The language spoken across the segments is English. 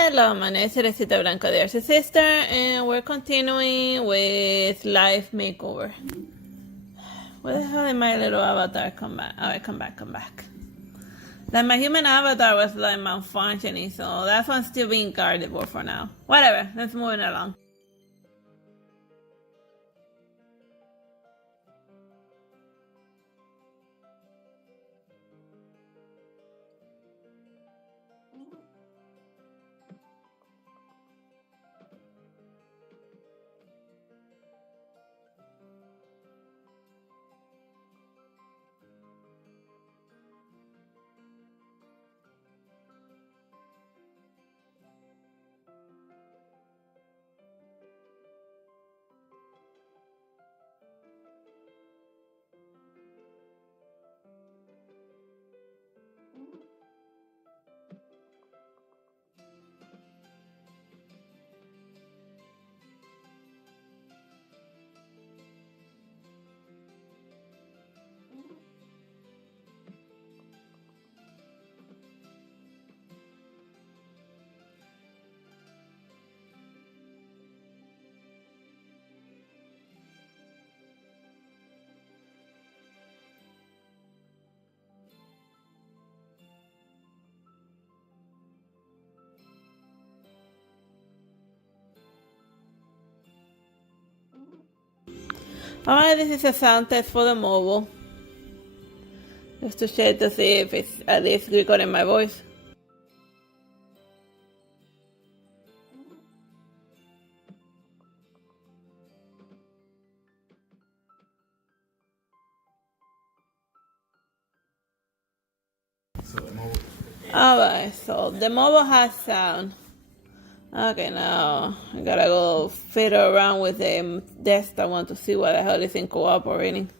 Hello, my name is Teresita Blanco, the Artsy sister, and we're continuing with Life Makeover. Where the hell did my little avatar come back? Alright, come back. Like, my human avatar was like malfunctioning, so that one's still being guarded for now. Whatever, let's move it along. Alright, this is a sound test for the mobile. Just to check to see if it's at least recording my voice. Alright, so the mobile has sound. Okay, now I gotta go fiddle around with the desktop one to see what the hell isn't cooperating.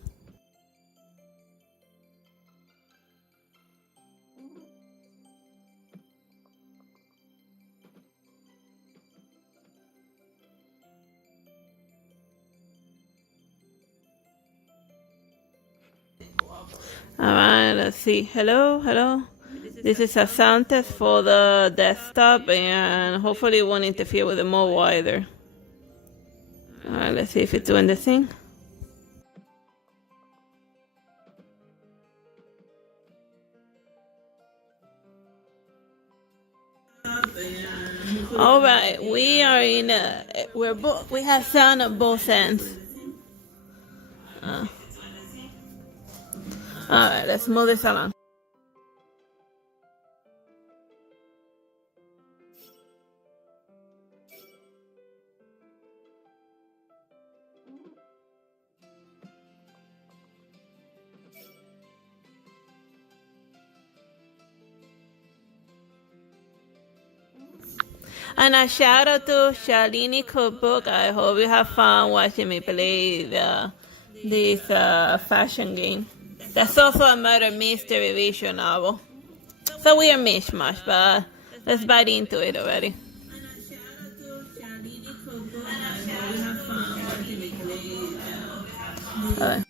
Alright, let's see. Hello. This is a sound test for the desktop, and hopefully it won't interfere with the mobile either. Alright, let's see if it's doing the thing. Alright, we are in a... we have sound on both ends. Alright, let's move this along. And a shout out to Shalini Cookbook. I hope you have fun watching me play this fashion game. That's also a murder mystery visual novel. So we are mishmash, but let's bite into it already. Alright.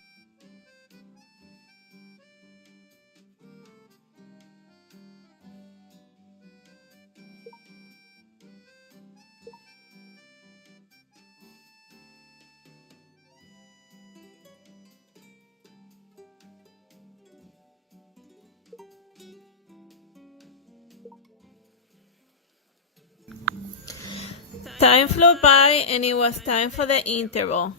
Time flew by and it was time for the interval.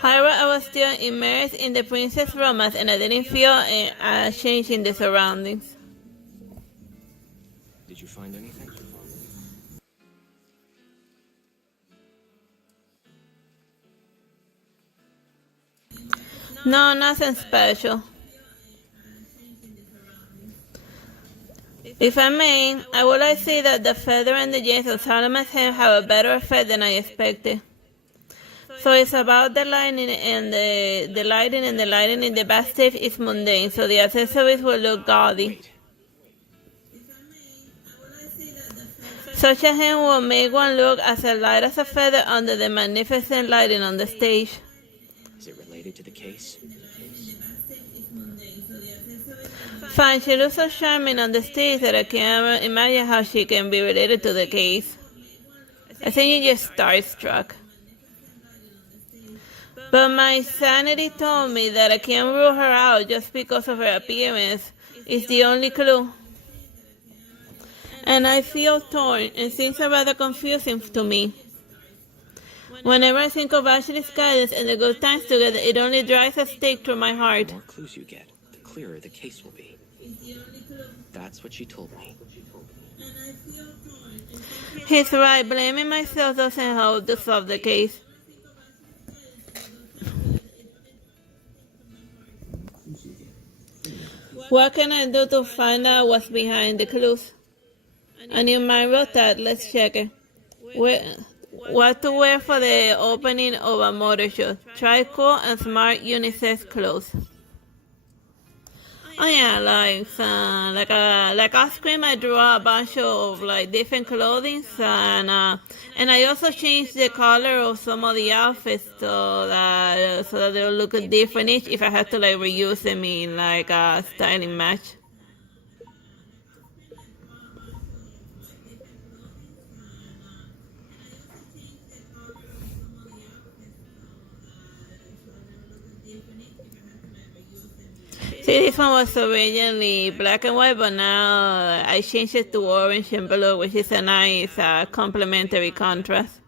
However, I was still immersed in the princess romance and I didn't feel a change in the surroundings. Did you find anything? No, nothing special. If I may, I would like to say that the feather and the gems of Solomon's hem have a better effect than I expected. So it's about the lighting and the lighting and the lighting in the backstage is mundane, so the accessories will look gaudy. Such a hem will make one look as light as a feather under the magnificent lighting on the stage. Is it related to the case? Fine, she looks so charming on the stage that I can't imagine how she can be related to the case. I think you're just starstruck. But my sanity told me that I can't rule her out just because of her appearance. It's the only clue. And I feel torn, and things are rather confusing to me. Whenever I think of Ashley's guidance and the good times together, it only drives a stake through my heart. The more clues you get, the clearer the case will be. That's what she told me. He's right. Blaming myself doesn't help to solve the case. What can I do to find out what's behind the clues? A new mind wrote that. Let's check it. What to wear for the opening of a motor show? Try cool and smart unisex clothes. Oh yeah, like ice cream. I drew a bunch of like different clothing, and I also changed the color of some of the outfits so that they'll look different each if I have to like reuse them in like a styling match. See, this one was originally black and white, but now I changed it to orange and blue, which is a nice complementary contrast.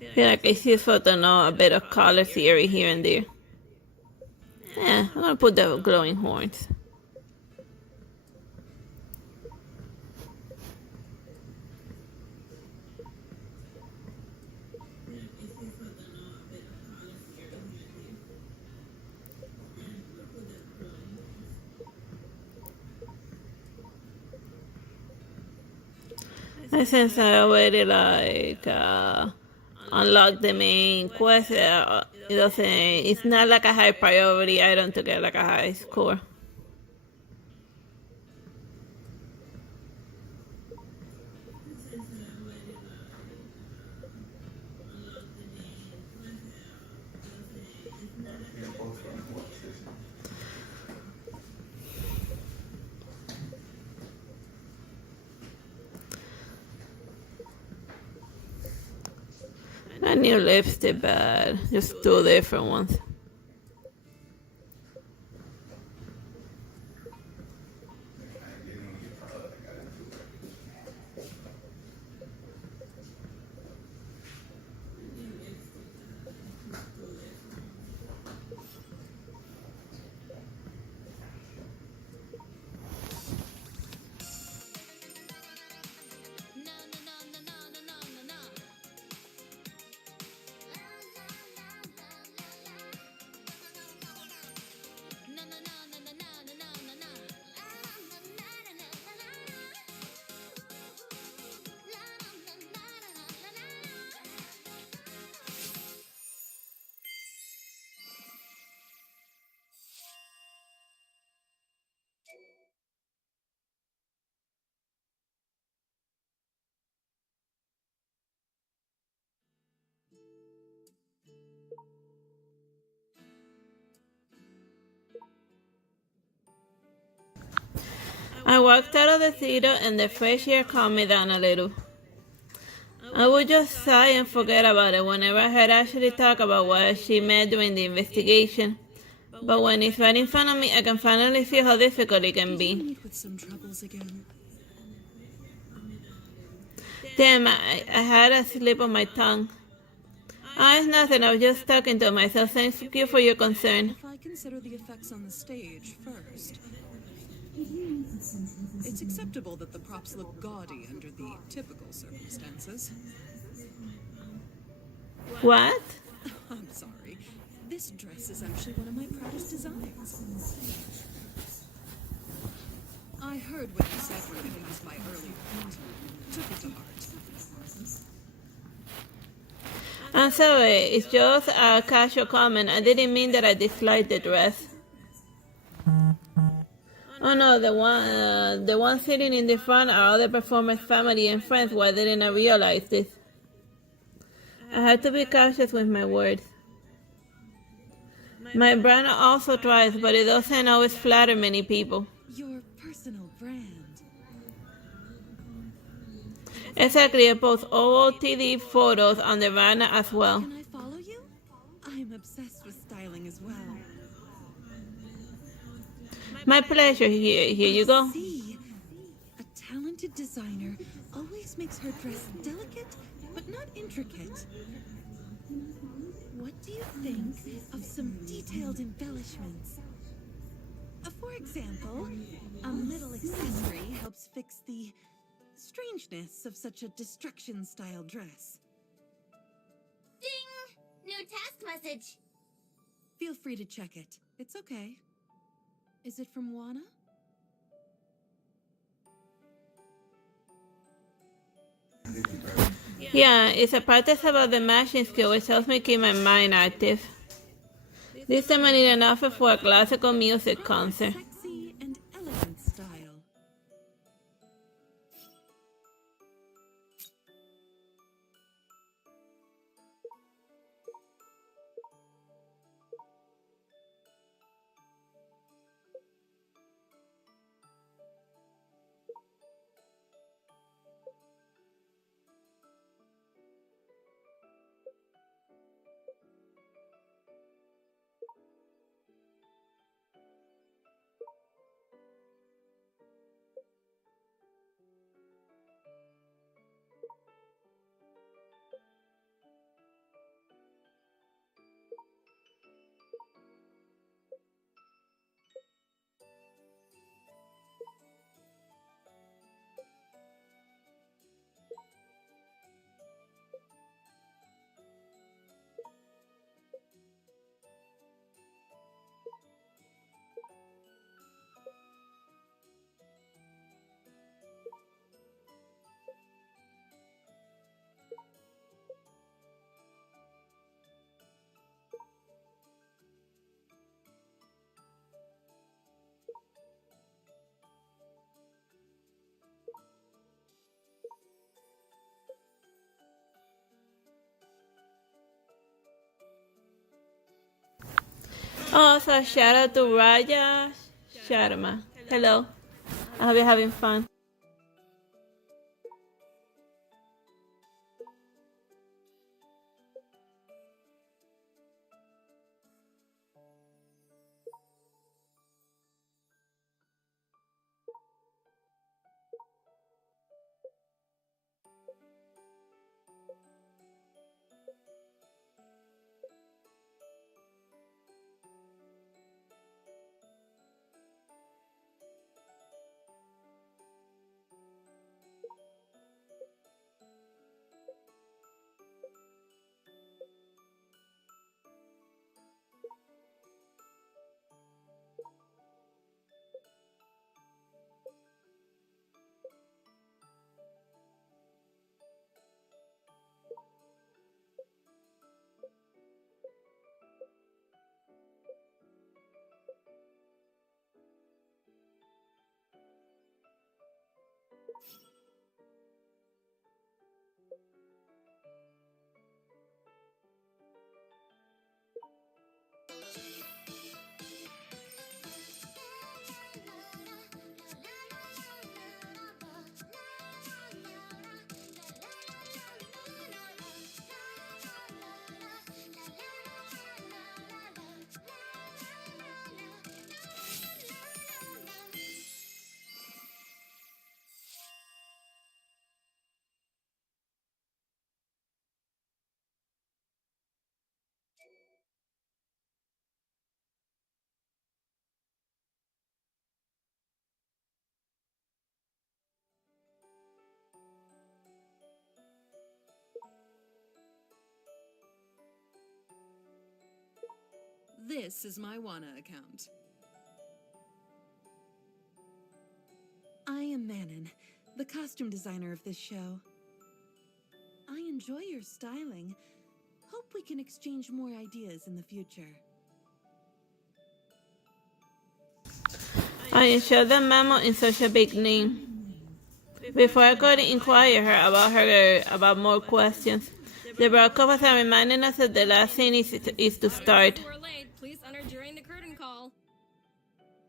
I feel like it's useful to know a bit of color theory here and there. Yeah, I'm gonna put the glowing horns. Since I already like unlocked the main quest, it's not like a high priority item to get like a high score. A new lipstick bad, just two different ones. I walked out of the theater and the fresh air calmed me down a little. I would just sigh and forget about it whenever I heard Ashley talk about what she met during the investigation. But when it's right in front of me, I can finally feel how difficult it can be. Damn, I had a slip on my tongue. Oh, it's nothing. I was just talking to myself. Thank you for your concern. If I consider the effects on the stage first, it's acceptable that the props look gaudy under the typical circumstances. What? I'm sorry. This dress is actually one of my proudest designs. I heard what you said when you used my earlier point. Took it to heart. I'm sorry, it's just a casual comment. I didn't mean that I disliked the dress. Oh no, the one sitting in the front are other performers' family and friends. Why didn't I realize this? I have to be cautious with my words. My brand also tries, but it doesn't always flatter many people. Your personal brand. Exactly, I post OOTD photos on the brand as well. Can I follow you? I'm obsessed with styling as well. My pleasure. Here you go. See, a talented designer always makes her dress delicate, but not intricate. What do you think of some detailed embellishments? For example, a little accessory helps fix the strangeness of such a destruction-style dress. Ding! New task message. Feel free to check it. It's okay. Is it from Juana? Yeah, it's a practice about the mashing skill which helps me keep my mind active. This time I need an outfit for a classical music concert. Sexy and elegant style. Oh, so shout out to Raja Sharma. Hello. I hope you're having fun. This is my Juana account. I am Manon, the costume designer of this show. I enjoy your styling. Hope we can exchange more ideas in the future. I ensured the memo in such a big name. Before I could inquire about more questions, the broadcast was reminding us that the last thing is to start. We're late. Please enter during the curtain call.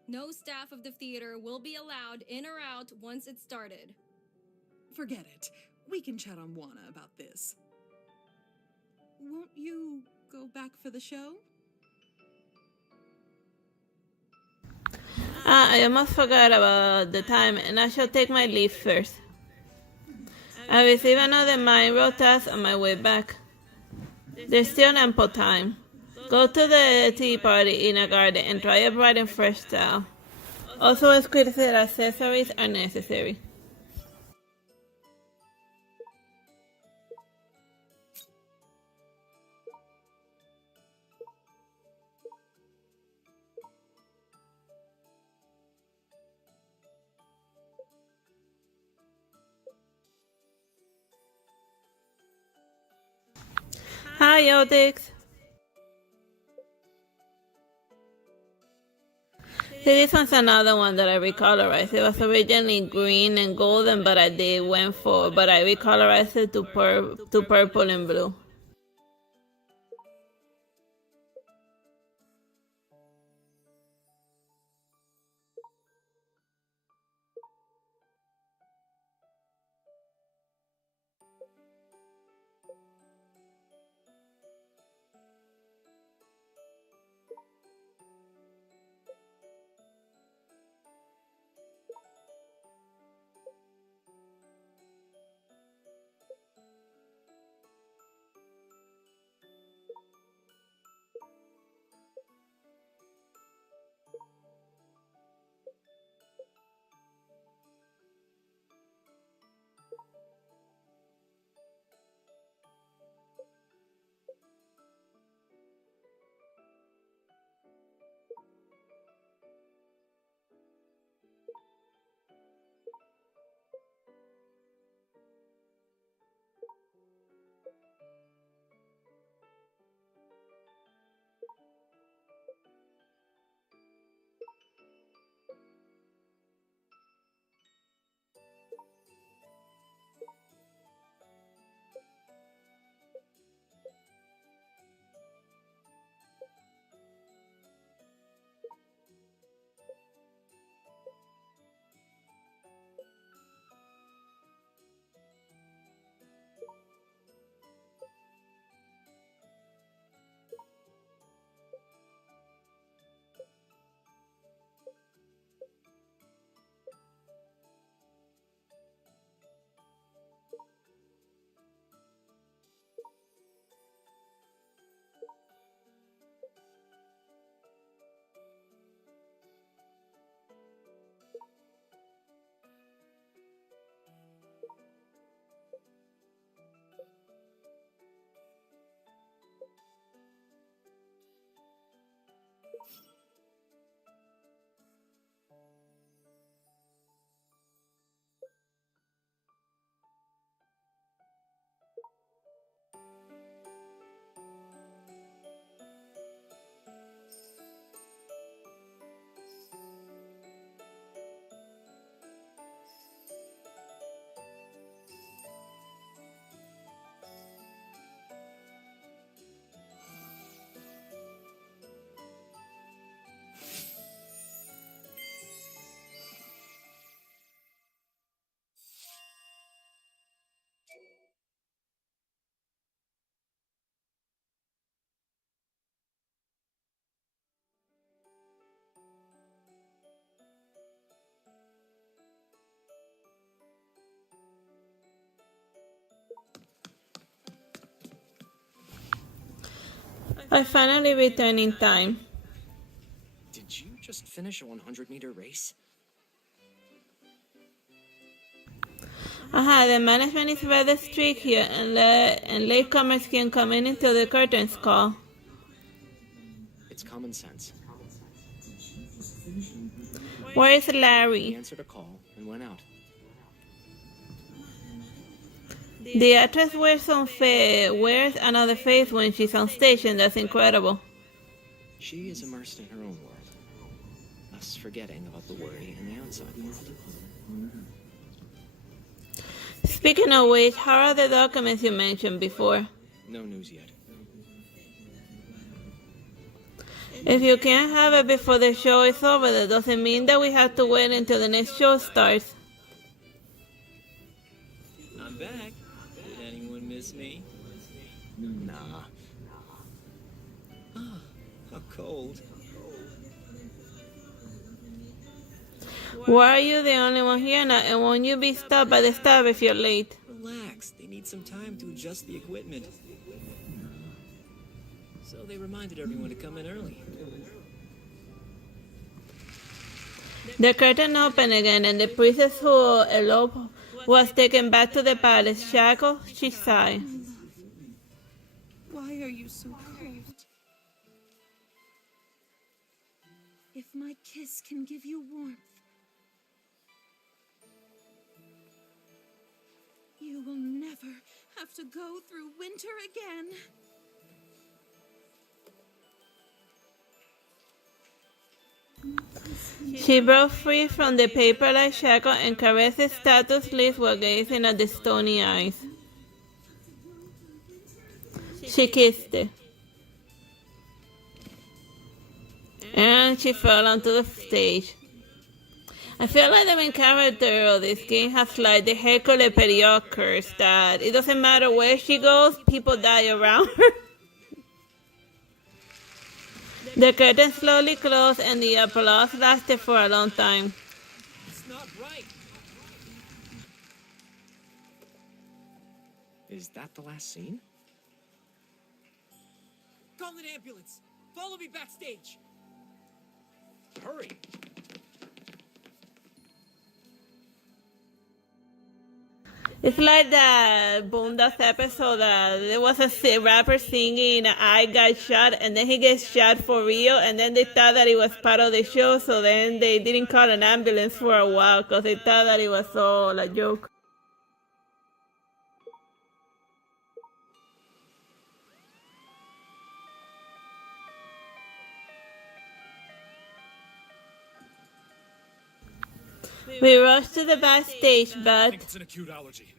No staff of the theater will be allowed in or out once it's started. Forget it. We can chat on Wana about this. Won't you go back for the show? I almost forgot about the time, and I shall take my leave first. I receive another mind roll task on my way back. There's still ample time. Go to the tea party in a garden and try a bright and fresh style. Also, exquisite accessories are necessary. Hi, Yodix. See, this one's another one that I recolorized. It was originally green and golden, but I recolorized it to purple and blue. I finally returned in time. Did you just finish a 100-meter race? The management is rather strict here, and latecomers can come in until the curtains call. It's common sense. Where is He Larry? answered a call and went out. The actress wears another face when she's on stage, and that's incredible. She is immersed in her own world. thus forgetting about the worry in the outside world. Speaking of which, how are the documents you mentioned before? No news yet. If you can't have it before the show is over, that doesn't mean that we have to wait until the next show starts. I'm back. Did anyone miss me? Nah. Ah, how cold. Why are you the only one here now, and won't you be stopped by the staff if you're late? Relax. They need some time to adjust the equipment. So they reminded everyone to come in early. The curtain opened again, and the princess who eloped was taken back to the palace. Shackled, she sighed. Why are you so cold? If my kiss can give you warmth, you will never have to go through winter again. She broke free from the paper-like shackle and caressed the statue's lips while gazing at the stony eyes. She kissed it. And she fell onto the stage. I feel like the main character of this game has like the Hercule Poirot curse that it doesn't matter where she goes, people die around her. The curtain slowly closed and the applause lasted for a long time. It's not right. Is that the last scene? Call an ambulance. Follow me backstage. Hurry. It's like that Boondocks episode that there was a rapper singing I got shot and then he gets shot for real and then they thought that it was part of the show, so then they didn't call an ambulance for a while because they thought that it was all a joke. We rushed to the backstage, I but... think it's an acute allergy.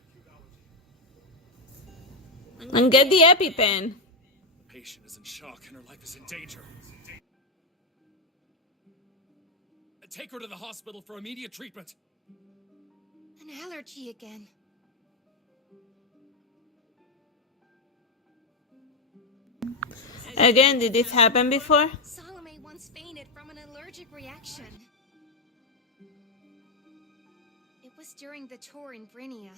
And get the EpiPen. The patient is in shock and her life is in danger. Take her to the hospital for immediate treatment. An allergy again. Again, did this happen before? Salome once fainted from an allergic reaction. It was during the tour in Brinia.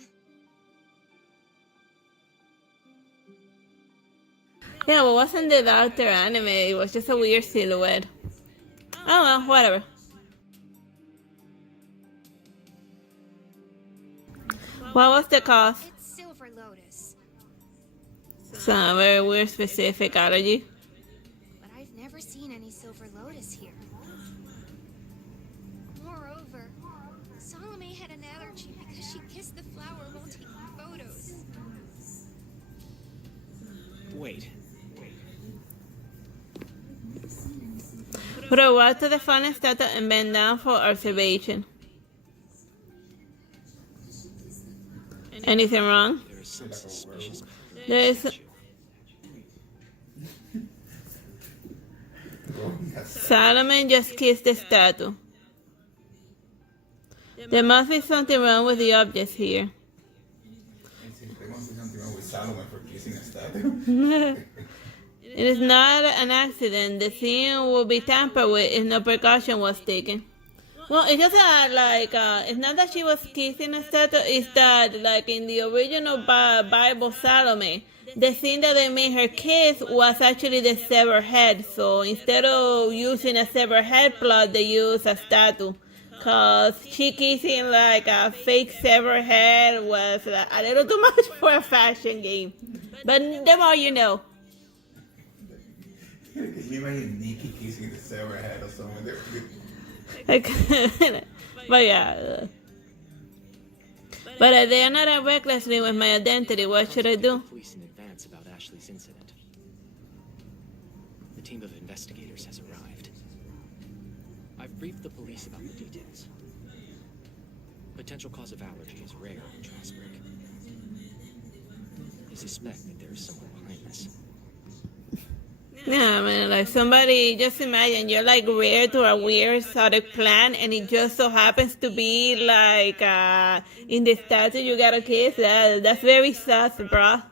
Yeah, well, wasn't the doctor anime? It was just a weird silhouette. Oh well, whatever. What was the cause? It's Silver Lotus, Some very weird specific allergy. but I've never seen any Silver Lotus here. Moreover, Salome had an allergy because she kissed the flower while taking photos. Wait. Put a walk to the fallen statue and bend down for observation. Anything wrong? There is some suspicious. There is... Solomon just kissed the statue. There must be something wrong with the objects here. It is not an accident. The scene will be tampered with if no precaution was taken. Well, it's just it's not that she was kissing a statue, it's that, like, in the original Bible Salome, the scene that they made her kiss was actually the severed head. So instead of using a severed head plot, they used a statue. Because she kissing like a fake severed head was a little too much for a fashion game. But the more you know. Can you imagine Nikki kissing the severed head or something? But yeah. But they are not recklessly with my identity. What should I do? Police in advance about Ashley's incident. The team of investigators has arrived. I've briefed the police about the details. Potential cause of allergy is rare in Strasbourg. I suspect that there is someone behind this. Yeah, man, like somebody, just imagine you're like rare to a weird exotic plant and it just so happens to be like in the statue you got a kiss. That's very sus, bro.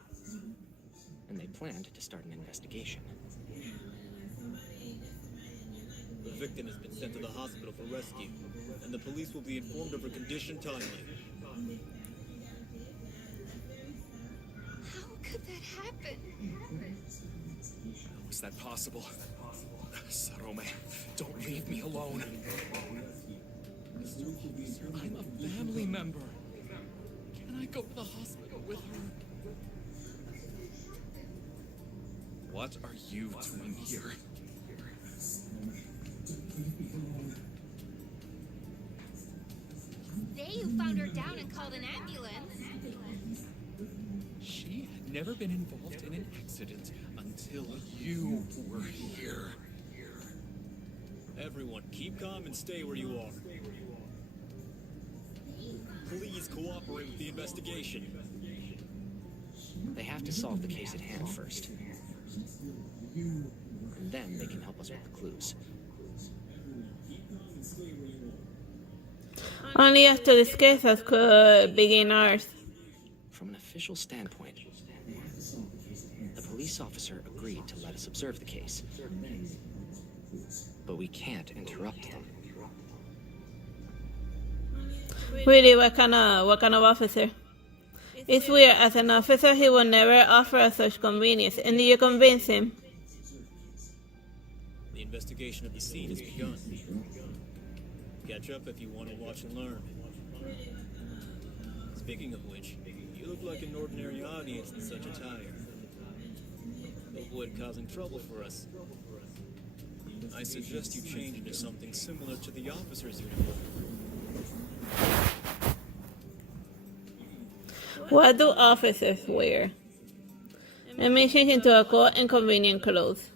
And they planned to start an investigation. The victim has been sent to the hospital for rescue, and the police will be informed of her condition timely. How could that happen? How is that possible? Salome, don't leave me alone. I'm a family member. Can I go to the hospital with her? What are you doing here? They who found her down and called an ambulance. She had never been involved in an accident until you were here. Everyone, keep calm and stay where you are. Please cooperate with the investigation. They have to solve the case at hand first. And then they can help us with the clues. Only after this case us could begin ours. From an official standpoint, the police officer agreed to let us observe the case. But we can't interrupt them. Really, what kind of officer? It's weird. As an officer, he will never offer us such convenience. And do you convince him? The investigation of the scene has begun. Catch up if you want to watch and learn. Speaking of which, you look like an ordinary audience in such attire. Avoid causing trouble for us. I suggest you change into something similar to the officer's uniform. What do officers wear? Let me change into a coat and convenient clothes.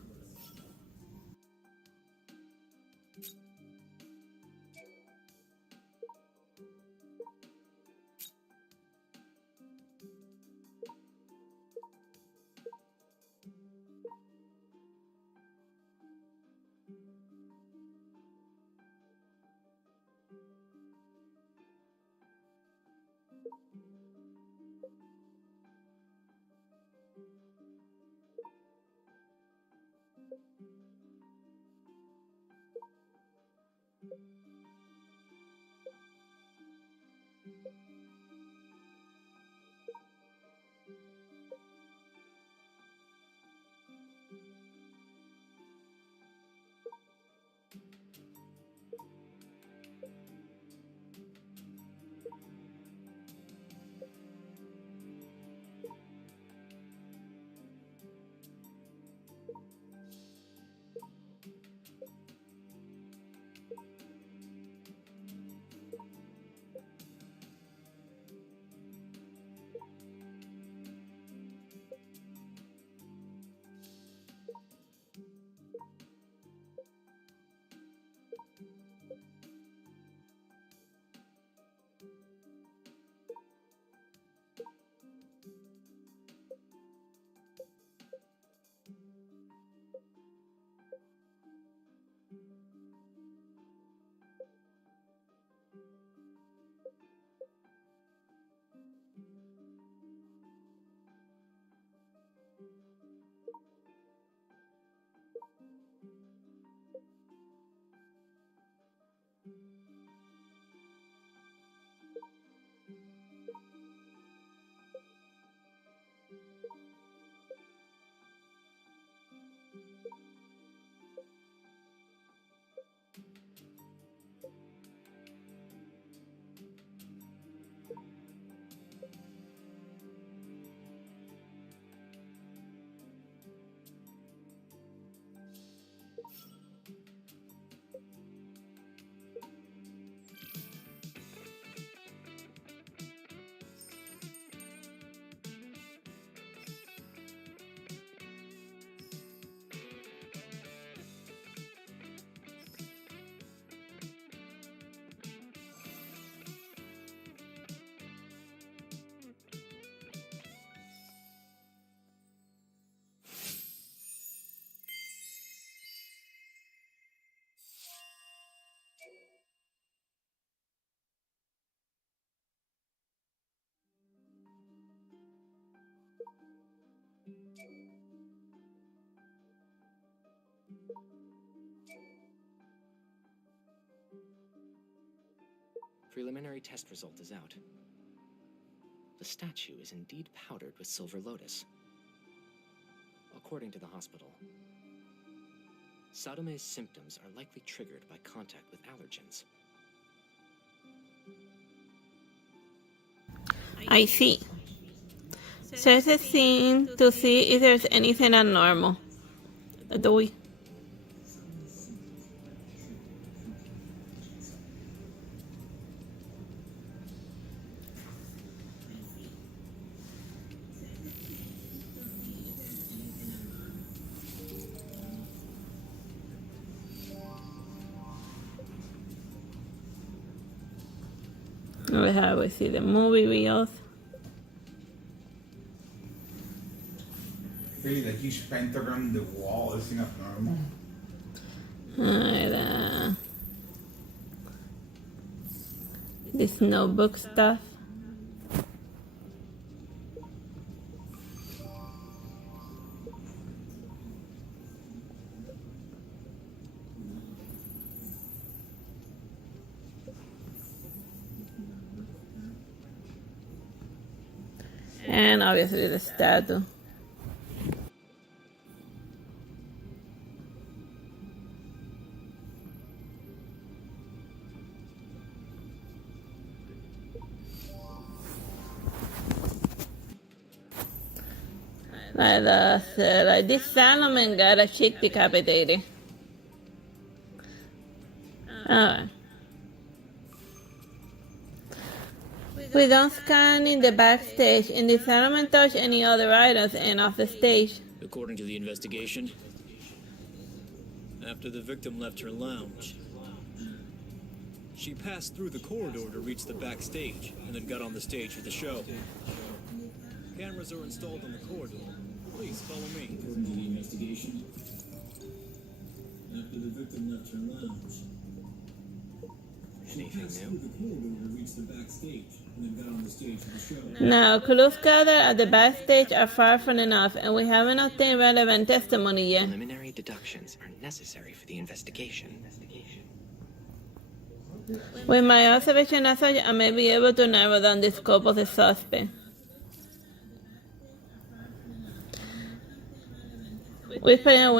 Preliminary test result is out. The statue is indeed powdered with silver lotus. According to the hospital, Salome's symptoms are likely triggered by contact with allergens. I see. Search the scene to see if there's anything abnormal. Do we? We see the movie reels. Feeling like huge pentagram in the wall is not normal. Alright, this notebook stuff. And obviously the statue. Like this Solomon got a chick decapitated. Alright. We don't scan in the backstage, and the Solomon touch any other items and off the stage. According to the investigation, after the victim left her lounge, she passed through the corridor to reach the backstage and then got on the stage for the show. Cameras are installed on the corridor. Please follow me. According to the investigation, after the victim left her lounge, she passed through the corridor to reach the backstage and then got on the stage for the show. Now, clues gathered at the backstage are far from enough, and we haven't obtained relevant testimony yet. Preliminary deductions are necessary for the investigation. With my observation as such, I may be able to narrow down the scope of the suspect. We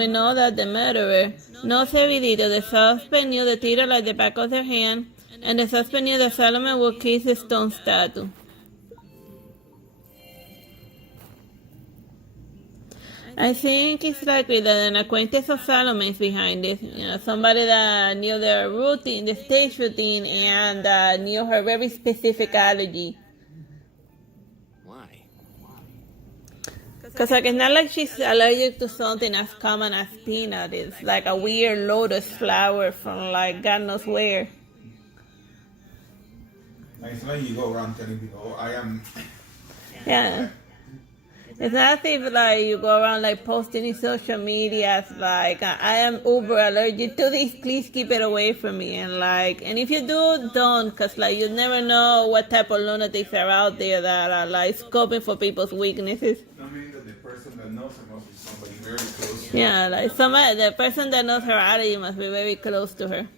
know that the murderer knows every detail. The suspect knew the theater like the back of their hand, and the suspect knew that Solomon would kiss the stone statue. I think it's likely that an acquaintance of Solomon is behind this. You know, somebody that knew their routine, the stage routine, and knew her very specific allergy. Why? Because like, it's not like she's allergic to something as common as peanut. It's like a weird lotus flower from like God knows where. Like, it's like you go around telling people, oh, I am... Yeah. It's not as if like you go around like posting in social media like I am uber allergic to this, please keep it away from me, and if you do, don't, because like you never know what type of lunatics are out there that are like scoping for people's weaknesses. I mean that the person that knows her must be somebody very close. Yeah, like the person that knows her allergy must be very close to her.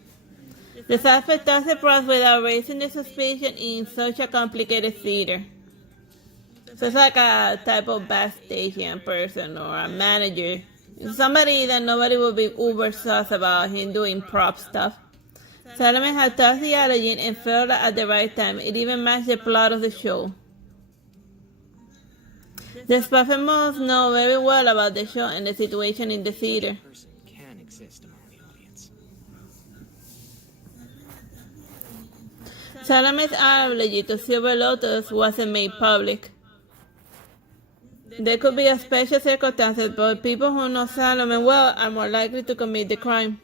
The suspect does the process without raising the suspicion in such a complicated theater. So it's like a type of backstage person or a manager. Somebody that nobody will be uber sus about him doing prop stuff. Solomon had touched the allergen and felt it at the right time. It even matched the plot of the show. The spuffer must know very well about the show and the situation in the theater. Person can exist among the audience. Salomon's allergy to silver lotus wasn't made public. There could be a special circumstances, but people who know Solomon well are more likely to commit the crime.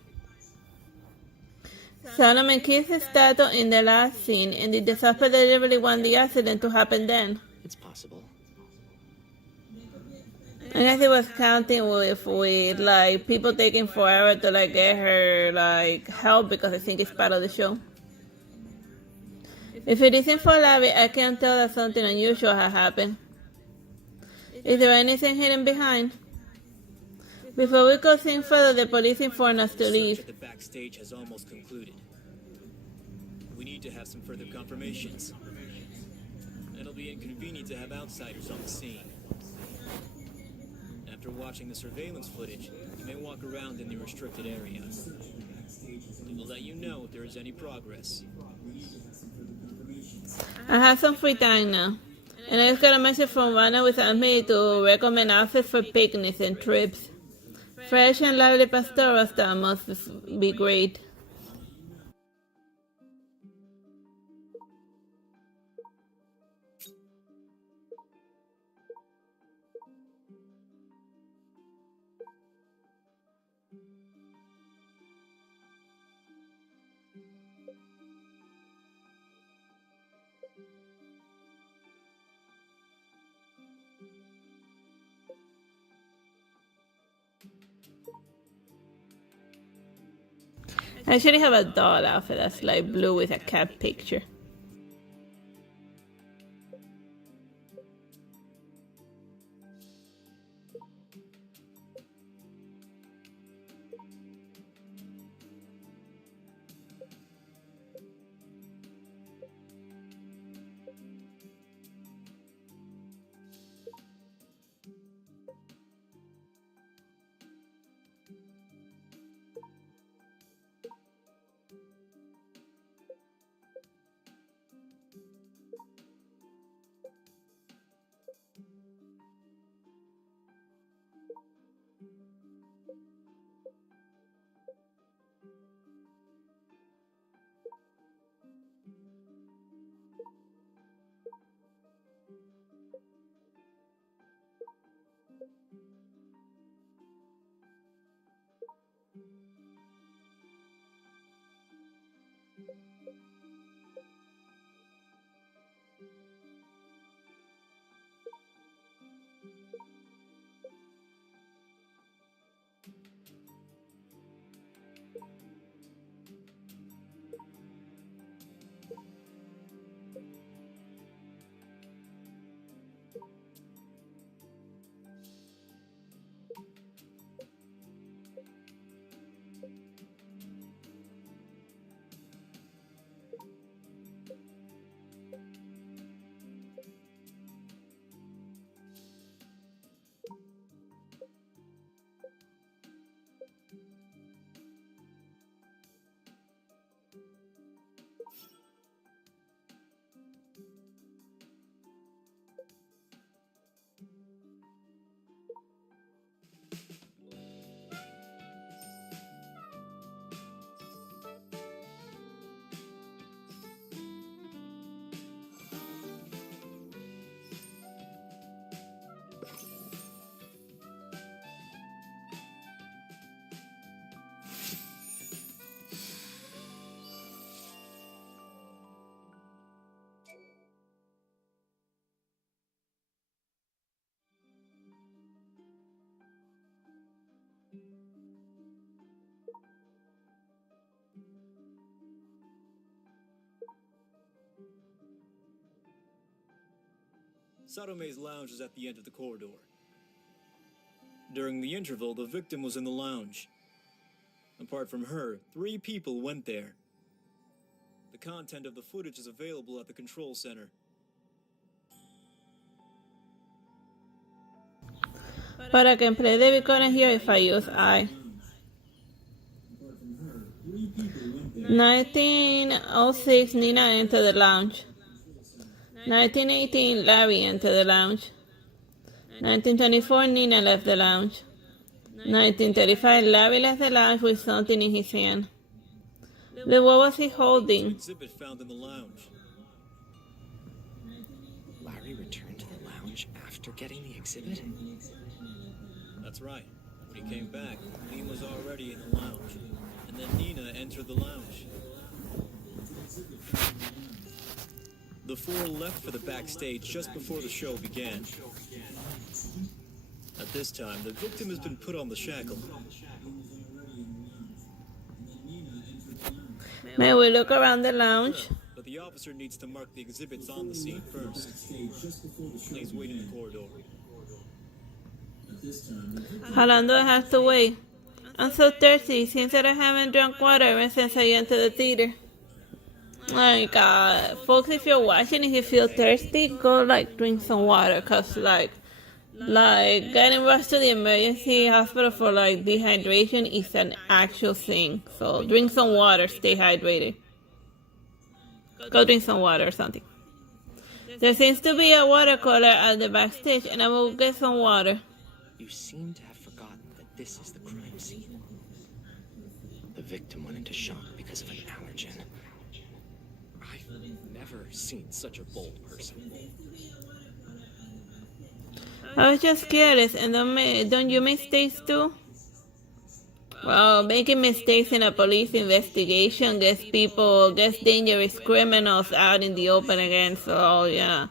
Solomon kissed the statue in the last scene, and did the suspect deliberately want the accident to happen then? It's possible. I guess it was counting with like people taking forever to like get her like help because I think it's part of the show. If it isn't for Larry, I can tell that something unusual has happened. Is there anything hidden behind? Before we go in further, the police informed us to Search leave. at the backstage has almost concluded. We need to have some further confirmations. It'll be inconvenient to have outsiders on the scene. After watching the surveillance footage, you may walk around in the restricted area. We'll let you know if there is any progress. I have some free time now. And I just got a message from Rana with me to recommend outfits for picnics and trips. Fresh and lively pastoral style must be great. I actually have a doll outfit that's like blue with a cat picture. Salome's lounge is at the end of the corridor. During the interval, the victim was in the lounge. Apart from her, 3 people went there. The content of the footage is available at the control center. But I can play the recording here if I use I. 1906, Nina entered the lounge. 1918, Larry entered the lounge. 1924, Nina left the lounge. 1935, Larry left the lounge with something in his hand. But what was he holding? Exhibit found in the lounge. Larry returned to the lounge after getting the exhibit? That's right. When he came back, Liam was already in the lounge. And then Nina entered the lounge. The 4 left for the backstage just before the show began. At this time, the victim has been put on the shackle. May we look around the lounge? But the officer needs to mark the exhibits on the scene first. Please wait in the corridor. How long do I have to wait? I'm so thirsty. Seems that I haven't drunk water ever since I entered the theater. Oh my god. Folks, if you're watching, if you feel thirsty, go like drink some water. Cause like getting rushed to the emergency hospital for like dehydration is an actual thing. So drink some water, stay hydrated. Go drink some water or something. There seems to be a water cooler at the backstage, and I will get some water. You seem to have forgotten that this is the crime scene. The victim went into shock because of an allergen. I've never seen such a bold person. I was just curious, and don't you make mistakes too? Well, making mistakes in a police investigation gets dangerous criminals out in the open again, so yeah.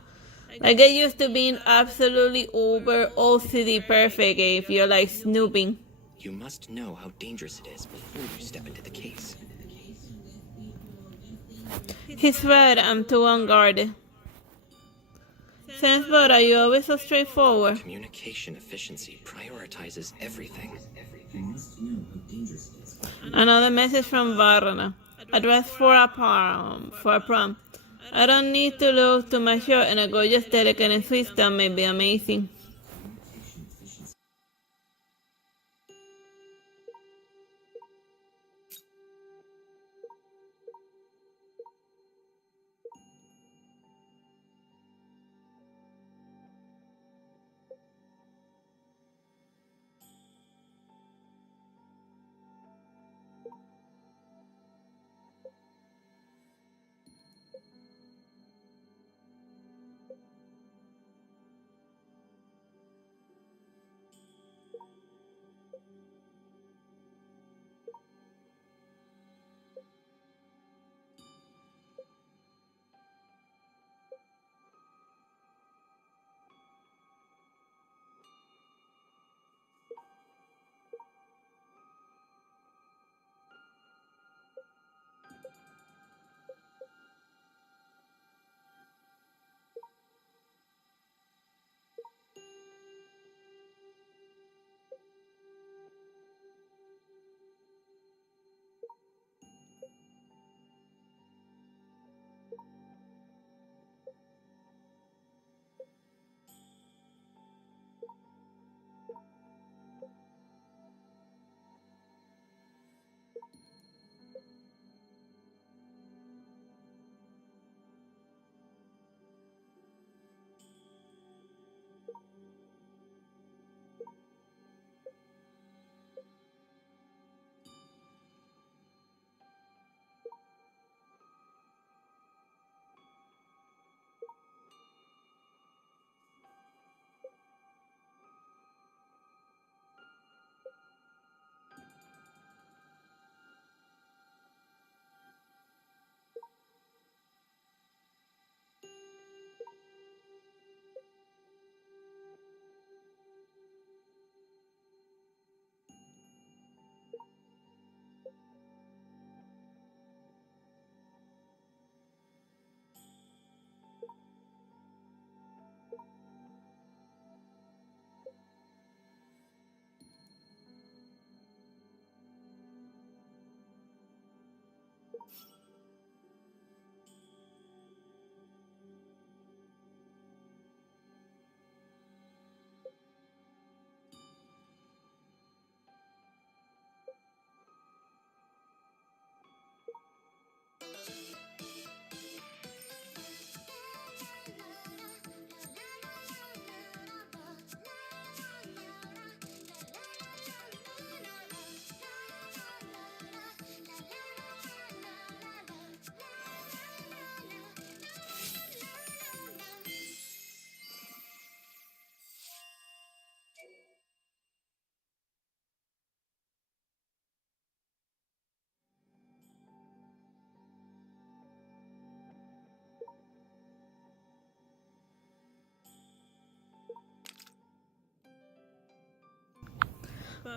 Like, get used to being absolutely uber OCD perfect if you're like snooping. You must know how dangerous it is before you step into the case. He's right, I'm too unguarded. Sense, but are you always so straightforward? Communication efficiency prioritizes everything. Another message from Varna. Address for a prom. I don't need to look too mature, and a gorgeous, delicate, and sweet stuff may be amazing.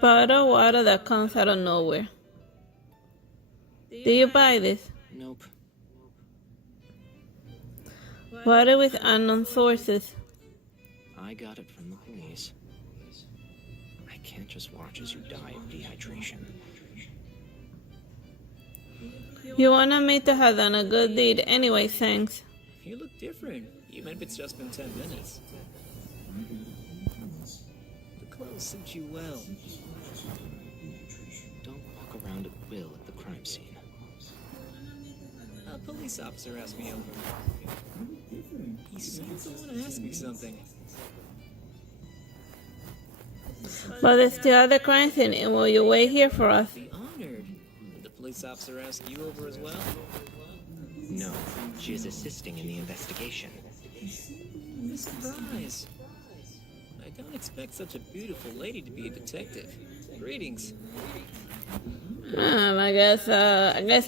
Bottled water that comes out of nowhere. Did you buy this? Nope. Water with unknown sources. I got it from the police. just watch as you die of dehydration. You wanted me to have done a good deed anyway, thanks. You look different, even if it's just been 10 minutes. The clothes suit you well. Don't walk around at will at the crime scene. A police officer asked me over. He seems to want to ask me something. But it's still at the crime scene, and will you wait here for us? Be honored. Did the police officer ask you over as well? No, she is assisting in the investigation. What a surprise. I don't expect such a beautiful lady to be a detective. Greetings. I guess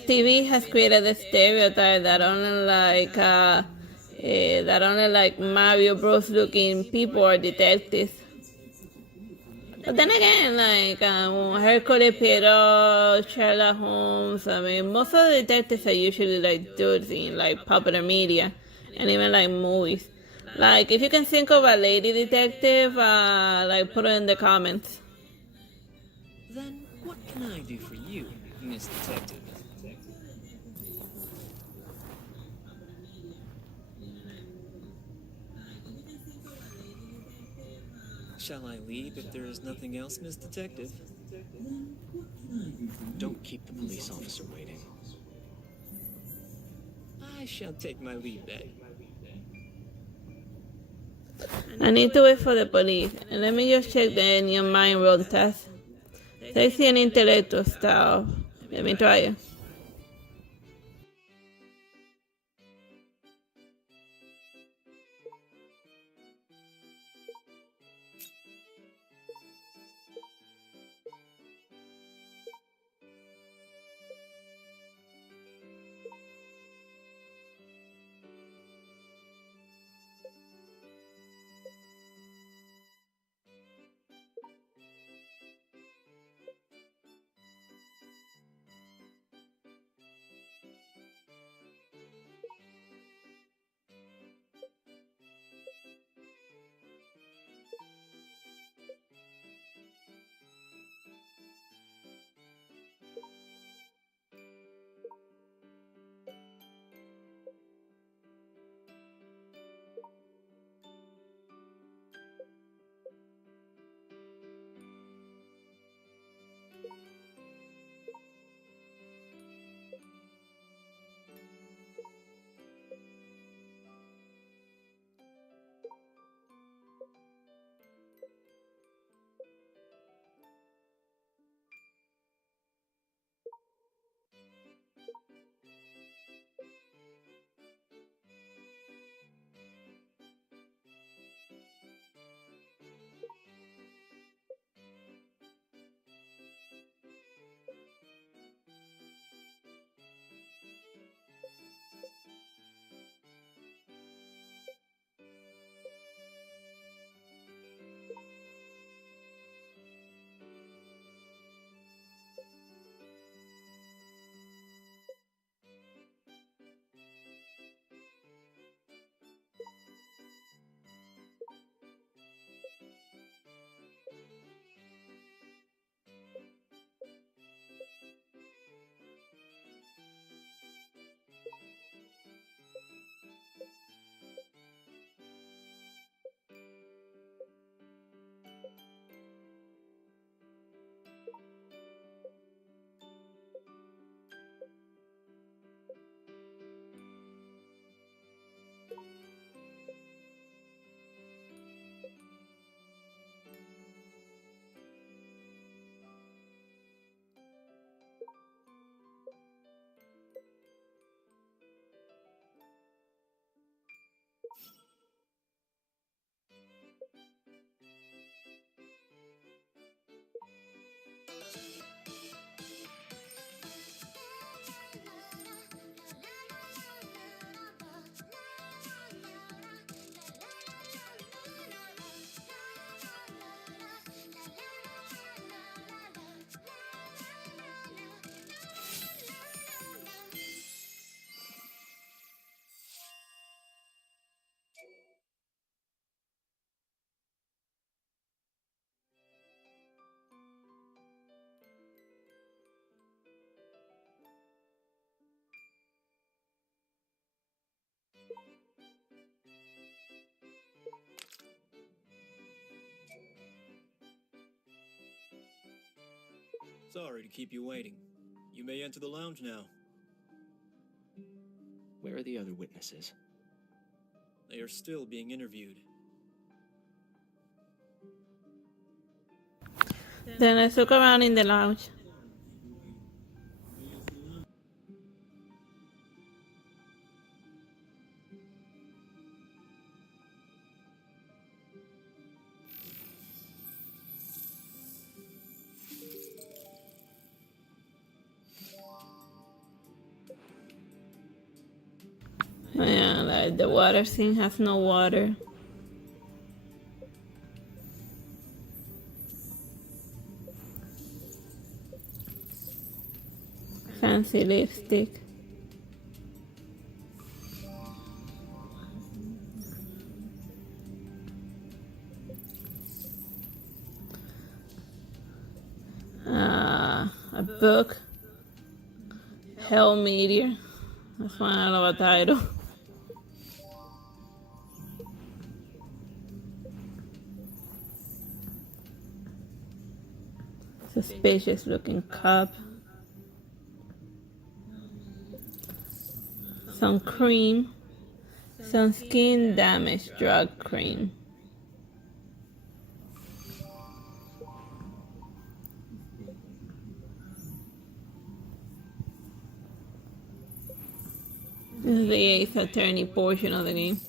TV has created a stereotype that only like Mario Bros looking people are detectives. But then again, like Hercule Poirot, Sherlock Holmes, I mean, most of the detectives are usually like dudes in like popular media and even like movies. Like, if you can think of a lady detective, like put it in the comments. Then what can I do for you, Miss Detective? Shall I leave if there is nothing else, Miss Detective? Don't keep the police officer waiting. I shall take my leave then. I need to wait for the police. And let me just check the new mind roll test. Sexy and intellectual stuff. Let me try it. Sorry to keep you waiting. You may enter the lounge now. Where are the other witnesses? They are still being interviewed. Then let's look around in the lounge. Yeah, like the water scene has no water. Fancy lipstick. A book. Hell Meteor. That's one hell of a title. Suspicious looking cup. Some cream. Some skin damage drug cream. This is the Ace Attorney portion of the game.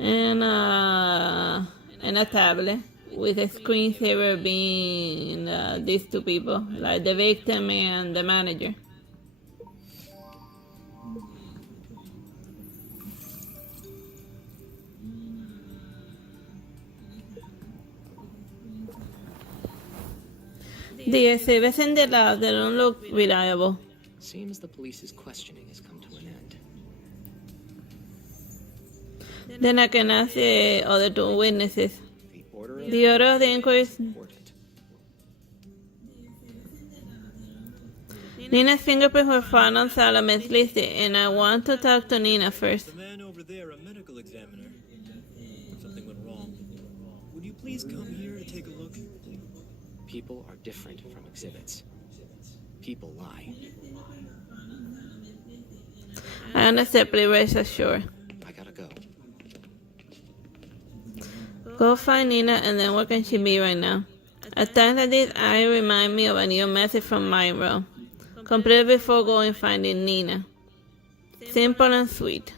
And a tablet with a screensaver being these two people, like the victim and the manager. The exhibits in the lab, they don't look reliable. Seems the police's questioning has come to an end. Then I can ask the other two witnesses. The order of the inquiry is important. Nina's fingerprints were found on Salome's list, and I want to talk to Nina first. The man over there, a medical examiner. Something went wrong. Would you please come here to take a look? People are different from exhibits. People lie. I understand, please rest assured. I gotta go. Go find Nina, and then where can she be right now? At times like this, I remind me of a new message from Myro. Complete it before going finding Nina. Simple and sweet.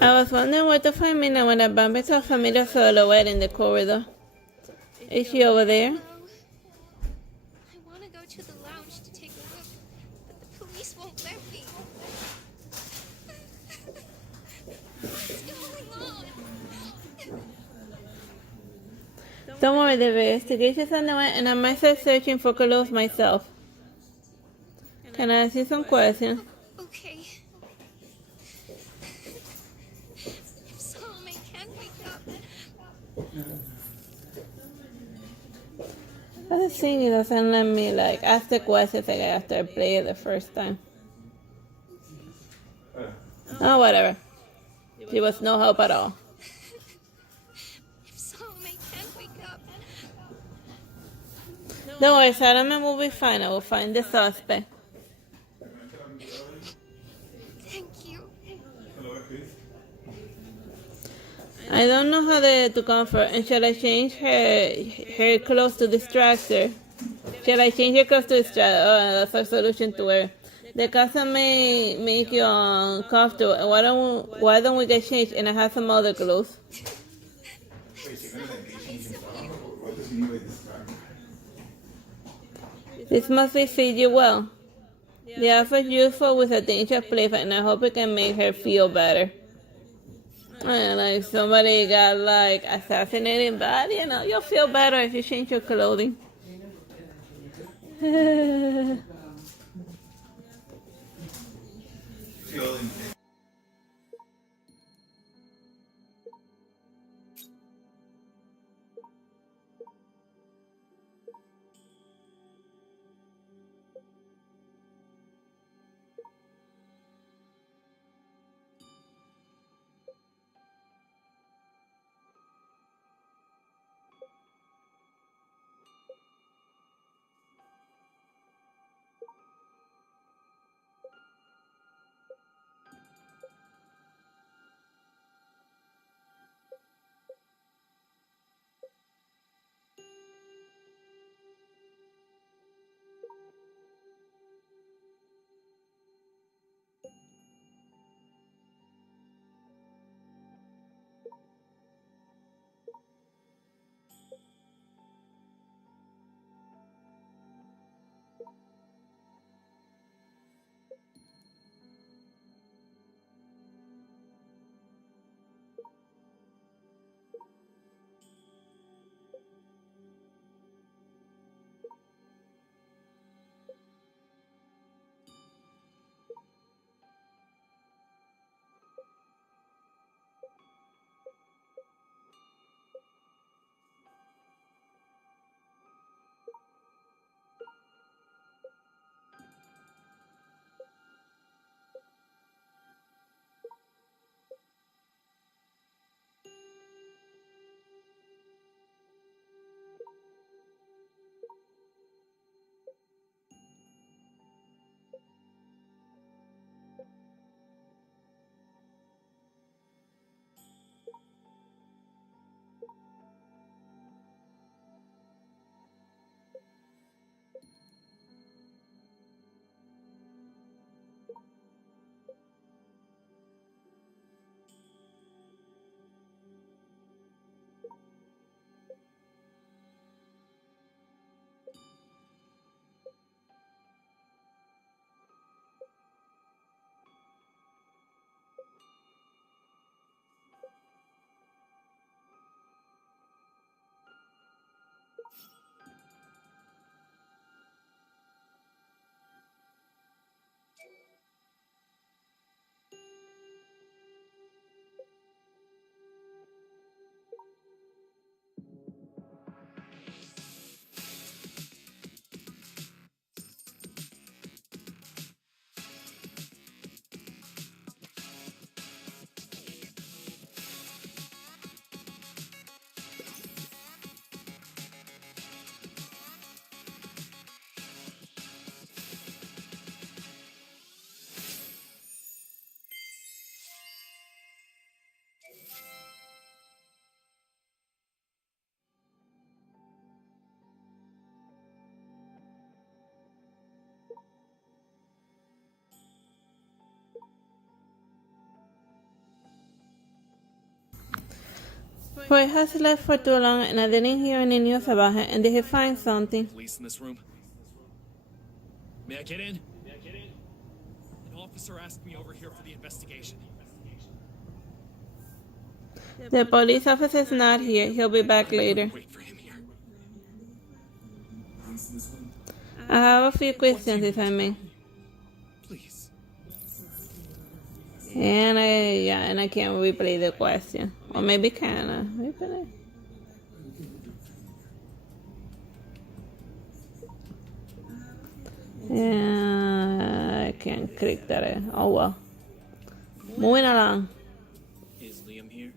I was wondering where to find Mina when I bumped into a familiar silhouette in the corridor. Is she over there? Hello? I want to go to the lounge to take a look, but the police won't let me. What's going on? Don't worry, the investigation's underway and I might start searching for clues myself. Can I ask you some questions? Okay. If Salome can wake up, The thing doesn't let me like ask the questions like after I play it the first time. Oh, whatever. She was no help at all. if Salome can wake up, Don't worry, Salome will be fine. I will find the suspect. thank you. I don't know how to comfort. And shall I change her clothes to distract her? Shall I change her clothes to distract? Oh, that's our solution to her. The casa may make you uncomfortable. Why don't we get changed and I have some other clothes? This must be fit you well. The outfit useful with a dangerous flavor, and I hope it can make her feel better. Like somebody got like assassinated, but you know, you'll feel better if you change your clothing. Troy has left for too long and I didn't hear any news about him. And did he find something? Police in this room? May I get in? An officer asked me over here for the investigation. The police officer's not here. He'll be back later. Wait for him here. I have a few questions, if I may. Please. And I can't replay the question. Or maybe can I replay? Yeah, I can't click that. Oh well. Moving along. Is Liam here?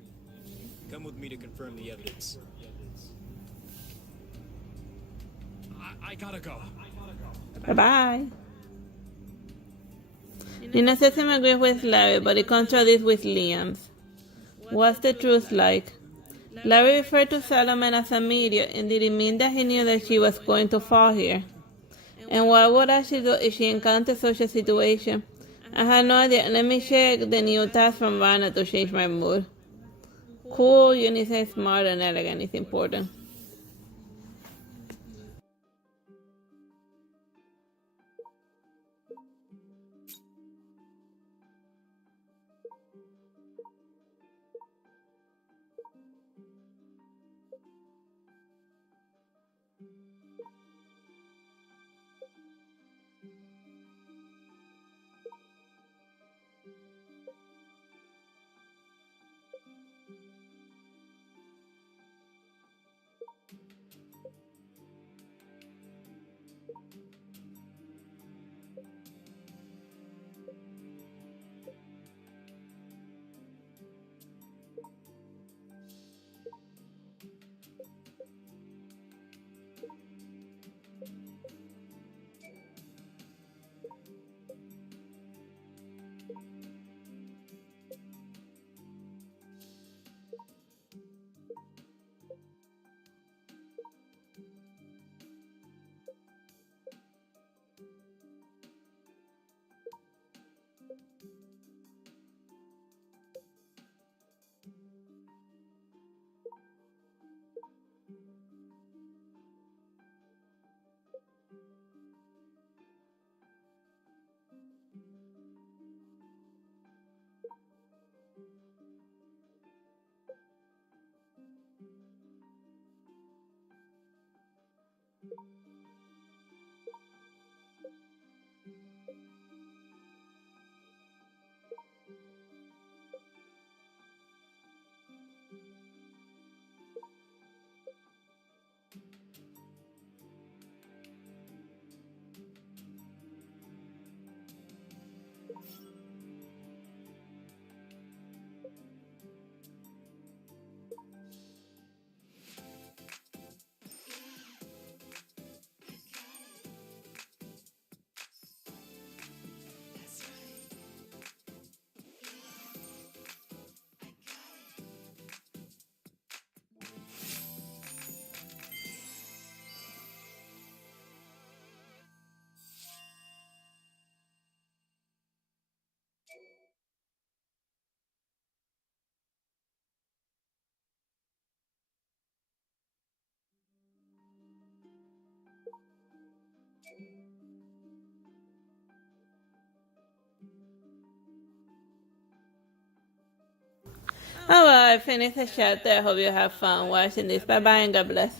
Come with me to confirm the evidence. I gotta go. Bye-bye. Nina says him agree with Larry, but he contradicts with Liam's. What's the truth like? Larry referred to Solomon as a meteor, and did it mean that he knew that she was going to fall here? And what would she do if she encountered such a situation? I had no idea. Let me check the new task from Vanna to change my mood. Cool, unique, smart, and elegant is important. Oh well, I finished the chapter. I hope you have fun watching this. Bye bye and God bless.